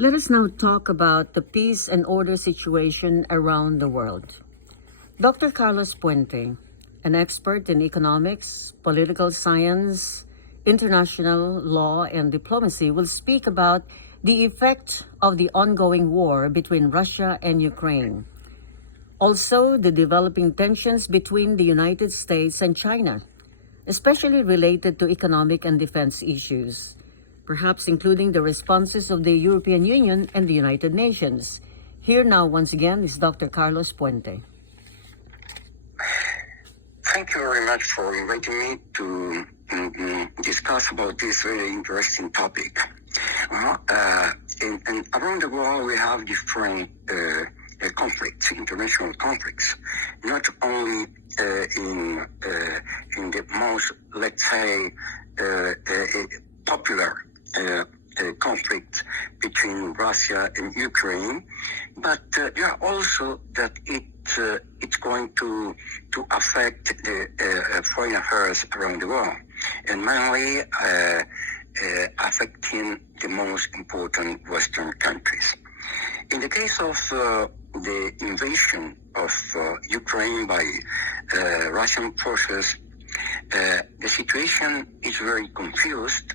Let us now talk about the peace and order situation around the world. Dr. Carlos Puente, an expert in economics, political science, international law, and diplomacy, will speak about the effect of the ongoing war between Russia and Ukraine. Also, the developing tensions between the United States and China, especially related to economic and defense issues, perhaps including the responses of the European Union and the United Nations. Here now, once again, is Dr. Carlos Puente. Thank you very much for inviting me to discuss about this very interesting topic. Well, around the world we have different conflicts, international conflicts, not only in the most, let's say, popular conflict between Russia and Ukraine, but there are also that it's going to affect the foreign affairs around the world, and mainly affecting the most important Western countries. In the case of the invasion of Ukraine by Russian forces, the situation is very confused.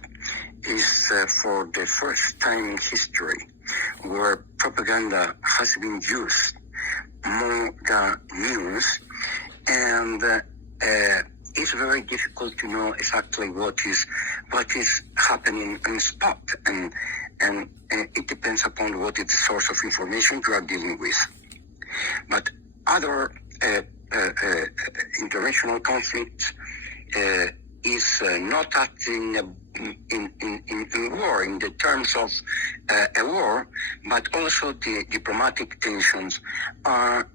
Is for the first time in history where propaganda has been used more than news, and it's very difficult to know exactly what is happening on spot, and it depends upon what is the source of information you are dealing with. But other international conflicts is not acting in war in the terms of a war, but also the diplomatic tensions are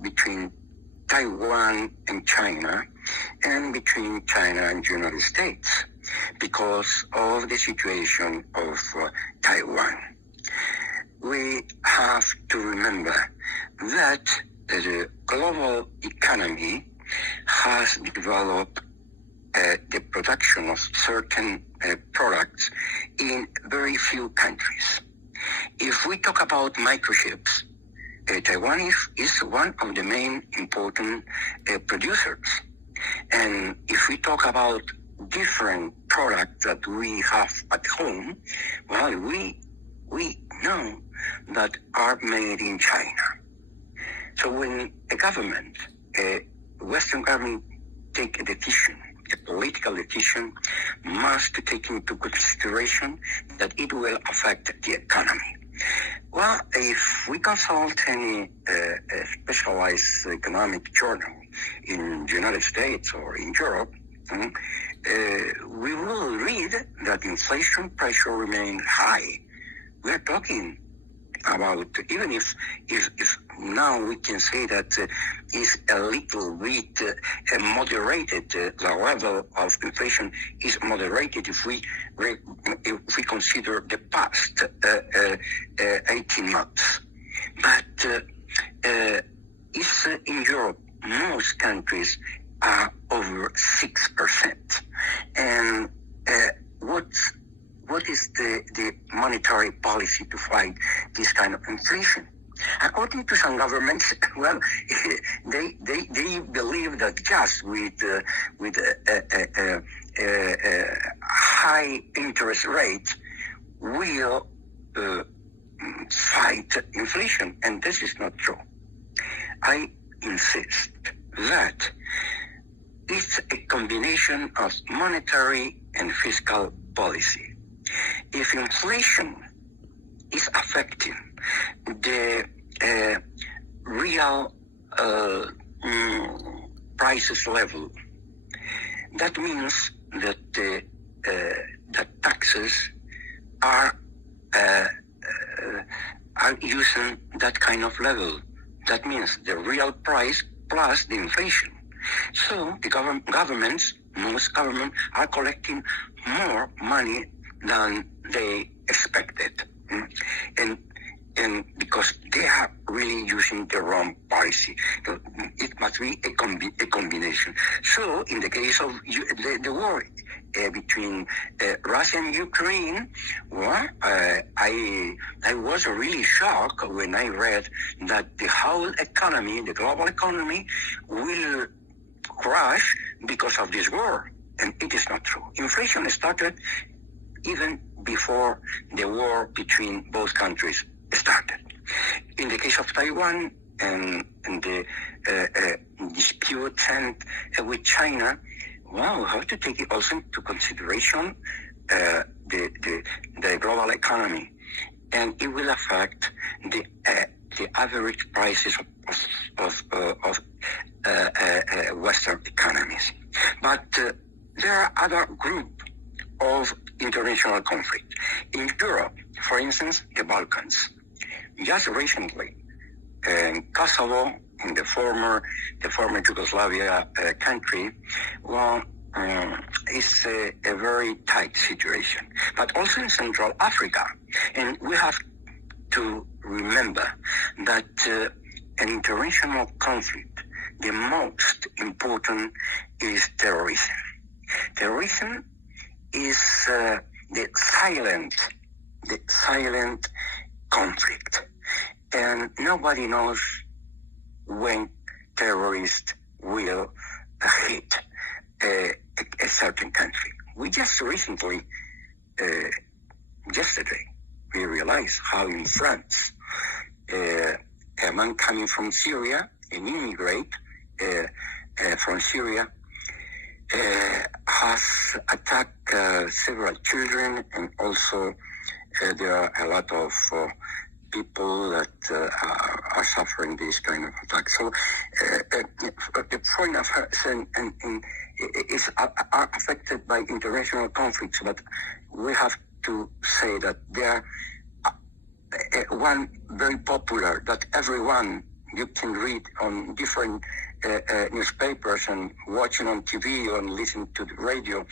between Taiwan and China, and between China and the United States, because of the situation of Taiwan. We have to remember that the global economy has developed the production of certain products in very few countries. If we talk about microchips, Taiwan is one of the main important producers. And if we talk about different products that we have at home, well, we know that are made in China. So when a Western government take a decision, a political decision, must take into consideration that it will affect the economy. Well, if we consult any specialized economic journal in the United States or in Europe, we will read that inflation pressure remains high. We are talking about, even if now we can say that is a little bit moderated, the level of inflation is moderated if we consider the past 18 months. But it's in Europe, most countries are over 6%. And what is the monetary policy to fight this kind of inflation? According to some governments, well, they believe that just with high interest rates will fight inflation, and this is not true. I insist that it's a combination of monetary and fiscal policy. If inflation is affecting the real prices level, that means that that taxes are using that kind of level. That means the real price plus the inflation. So the governments, most governments, are collecting more money than they expected, and because they are really using the wrong policy. So it must be a combination. So in the case of the war between Russia and Ukraine, well, I was really shocked when I read that the whole economy, the global economy, will crash because of this war. And it is not true. Inflation started even before the war between both countries started. In the case of Taiwan and the dispute with China, well, we have to take it also into consideration the global economy, and it will affect the average prices of Western economies. But there are other group of international conflict. In Europe, for instance, the Balkans. Just recently, Kosovo, in the former Yugoslavia country, well, is a very tight situation. But also in Central Africa, and we have to remember that an international conflict, the most important is terrorism. Terrorism is the silent conflict, and nobody knows when terrorists will hit a certain country. We just recently, yesterday, we realized how in France, a man coming from Syria, an immigrant from Syria, has attacked several children, and also there are a lot of people that are suffering this kind of attack. So the foreign affairs are affected by international conflicts, but we have to say that there are one very popular that everyone you can read on different newspapers and watching on TV and listening to the radio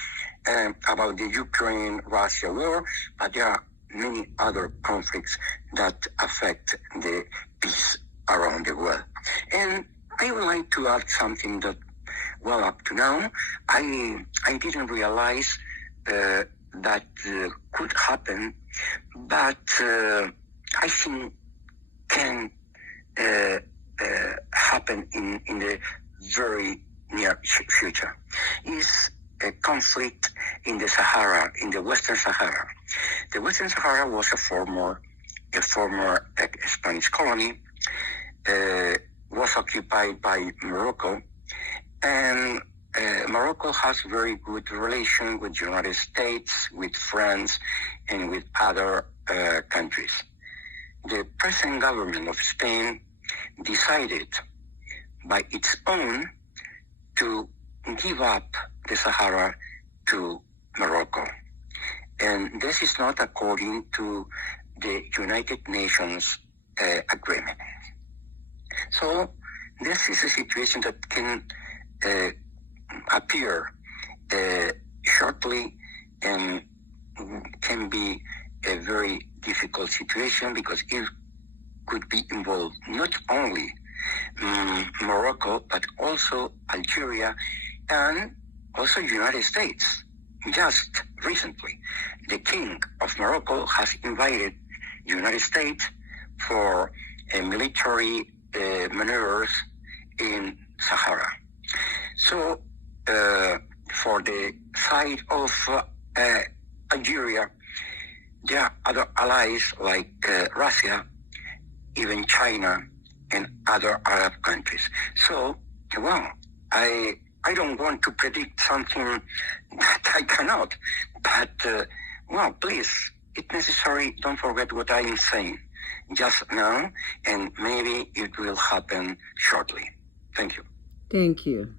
about the Ukraine-Russia war, but there are many other conflicts that affect the peace around the world. And I would like to add something that, well, up to now, I didn't realize that could happen, but I think can happen in the very near future, is a conflict in the Sahara, in the Western Sahara. The Western Sahara was a former Spanish colony, was occupied by Morocco, and Morocco has very good relation with the United States, with France, and with other countries. The present government of Spain decided by its own to give up the Sahara to Morocco. And this is not according to the United Nations agreement. So this is a situation that can appear shortly and can be a very difficult situation, because it could be involved not only Morocco, but also Algeria and also United States. Just recently, the King of Morocco has invited the United States for military maneuvers in Sahara. So, for the side of Algeria, there are other allies like Russia, even China, and other Arab countries. So, well, I don't want to predict something that I cannot, but, well, please, if necessary, don't forget what I am saying just now, and maybe it will happen shortly. Thank you. Thank you.